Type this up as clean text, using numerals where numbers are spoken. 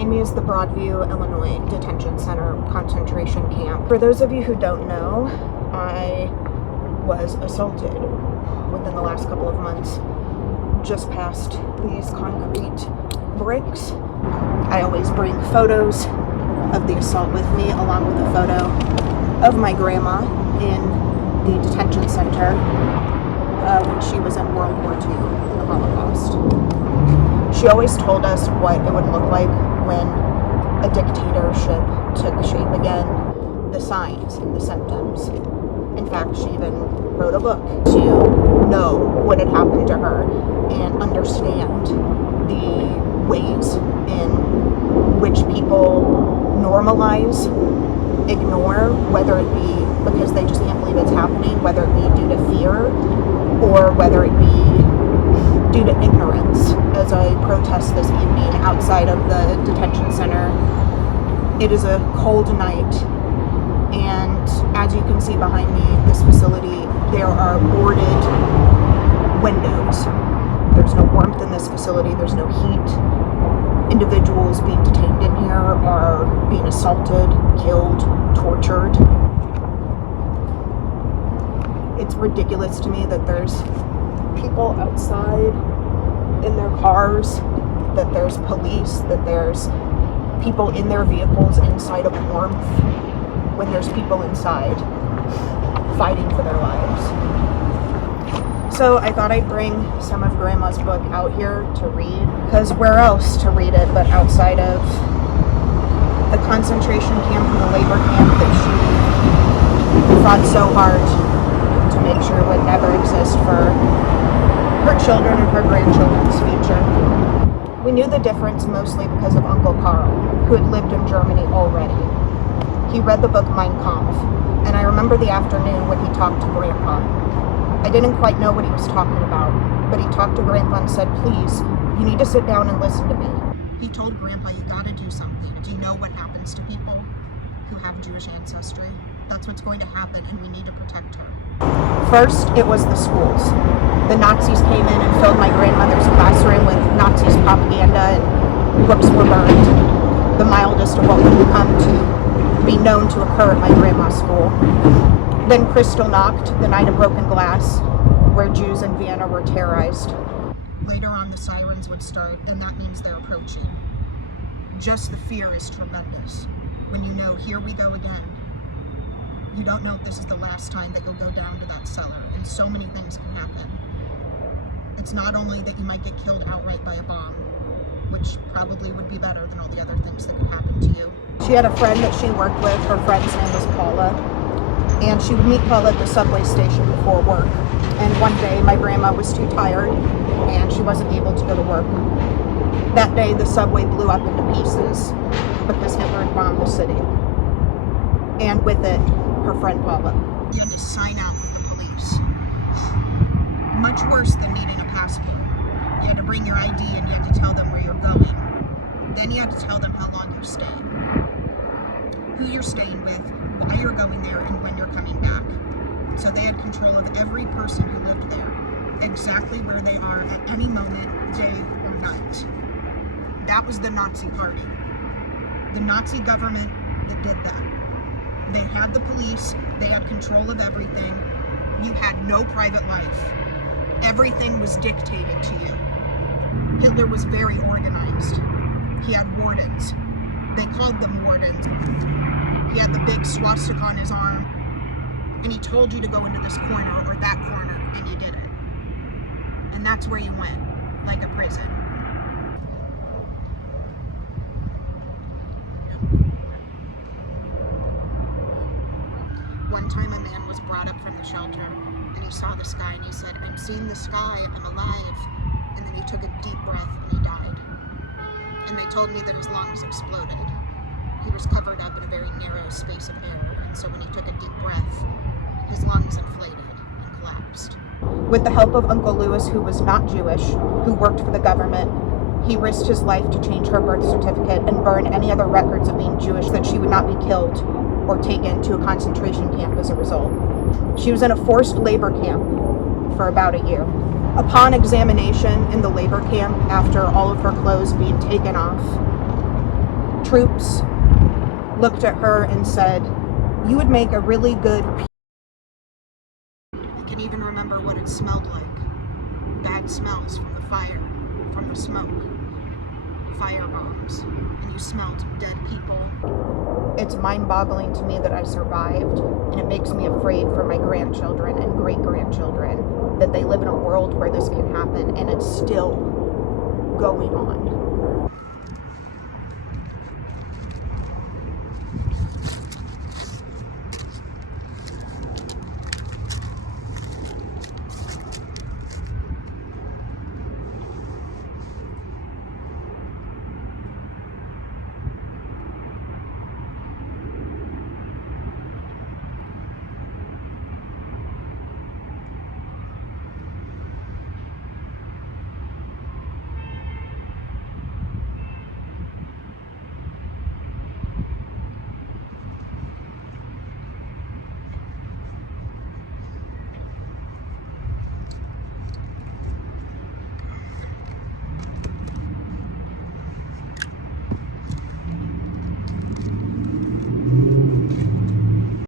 Behind me is the Broadview, Illinois detention center concentration camp. For those of you who don't know, I was assaulted within the last couple of months, just past these concrete bricks. I always bring photos of the assault with me, along with a photo of my grandma in the detention center when she was in World War II, in the Holocaust. She always told us what it would look like when a dictatorship took shape again, the signs and the symptoms. In fact, she even wrote a book to know what had happened to her and understand the ways in which people normalize, ignore, whether it be because they just can't believe it's happening, whether it be due to fear, or whether it be due to ignorance. As I protest this evening outside of the detention center, it is a cold night, and as you can see behind me, this facility, there are boarded windows. There's no warmth in this facility, there's no heat. Individuals being detained in here are being assaulted, killed, tortured. It's ridiculous to me that there's people outside in their cars, that there's police, that there's people in their vehicles inside of warmth, when there's people inside fighting for their lives. So I thought I'd bring some of Grandma's book out here to read, because where else to read it but outside of the concentration camp and the labor camp that she fought so hard to make sure would never exist for her children and her grandchildren's future. We knew the difference mostly because of Uncle Carl, who had lived in Germany already. He read the book Mein Kampf, and I remember the afternoon when he talked to Grandpa. I didn't quite know what he was talking about, but he talked to Grandpa and said, "Please, you need to sit down and listen to me." He told Grandpa, "You gotta do something. Do you know what happens to people who have Jewish ancestry? That's what's going to happen, and we need to protect her." First, it was the schools. The Nazis came in and filled my grandmother's classroom with Nazis propaganda, and books were burned. The mildest of what would come to be known to occur at my grandma's school. Then Kristallnacht, the night of broken glass, where Jews in Vienna were terrorized. Later on, the sirens would start, and that means they're approaching. Just the fear is tremendous. When you know, here we go again. You don't know if this is the last time that you'll go down to that cellar, and so many things can happen. It's not only that you might get killed outright by a bomb, which probably would be better than all the other things that could happen to you. She had a friend that she worked with. Her friend's name was Paula, and she would meet Paula at the subway station before work. And one day, my grandma was too tired, and she wasn't able to go to work. That day, the subway blew up into pieces because Hitler had bombed the city. And with it, her friend Paula. You had to sign out with the police. Much worse than needing a passport. You had to bring your ID and you had to tell them where you're going. Then you had to tell them how long you're staying, who you're staying with, why you're going there, and when you're coming back. So they had control of every person who lived there, exactly where they are at any moment, day or night. That was the Nazi party. The Nazi government that did that. They had the police, they had control of everything. You had no private life. Everything was dictated to you. Hitler was very organized. He had wardens. They called them wardens. He had the big swastika on his arm, and he told you to go into this corner or that corner, and you did it. And that's where you went, like a prison. One time a man was brought up from the shelter, and he saw the sky, and he said, "I'm seeing the sky, I'm alive." And then he took a deep breath, and he died. And they told me that his lungs exploded. He was covered up in a very narrow space of air, and so when he took a deep breath, his lungs inflated and collapsed. With the help of Uncle Louis, who was not Jewish, who worked for the government, he risked his life to change her birth certificate and burn any other records of being Jewish, that she would not be killed or taken to a concentration camp as a result. She was in a forced labor camp for about a year. Upon examination in the labor camp, after all of her clothes being taken off, troops looked at her and said, "You would make a really good..." I can even remember what it smelled like. Bad smells from the fire, from the smoke. Fire bombs. And you smelled dead people. It's mind-boggling to me that I survived, and it makes me afraid for my grandchildren and great-grandchildren that they live in a world where this can happen, and it's still going on.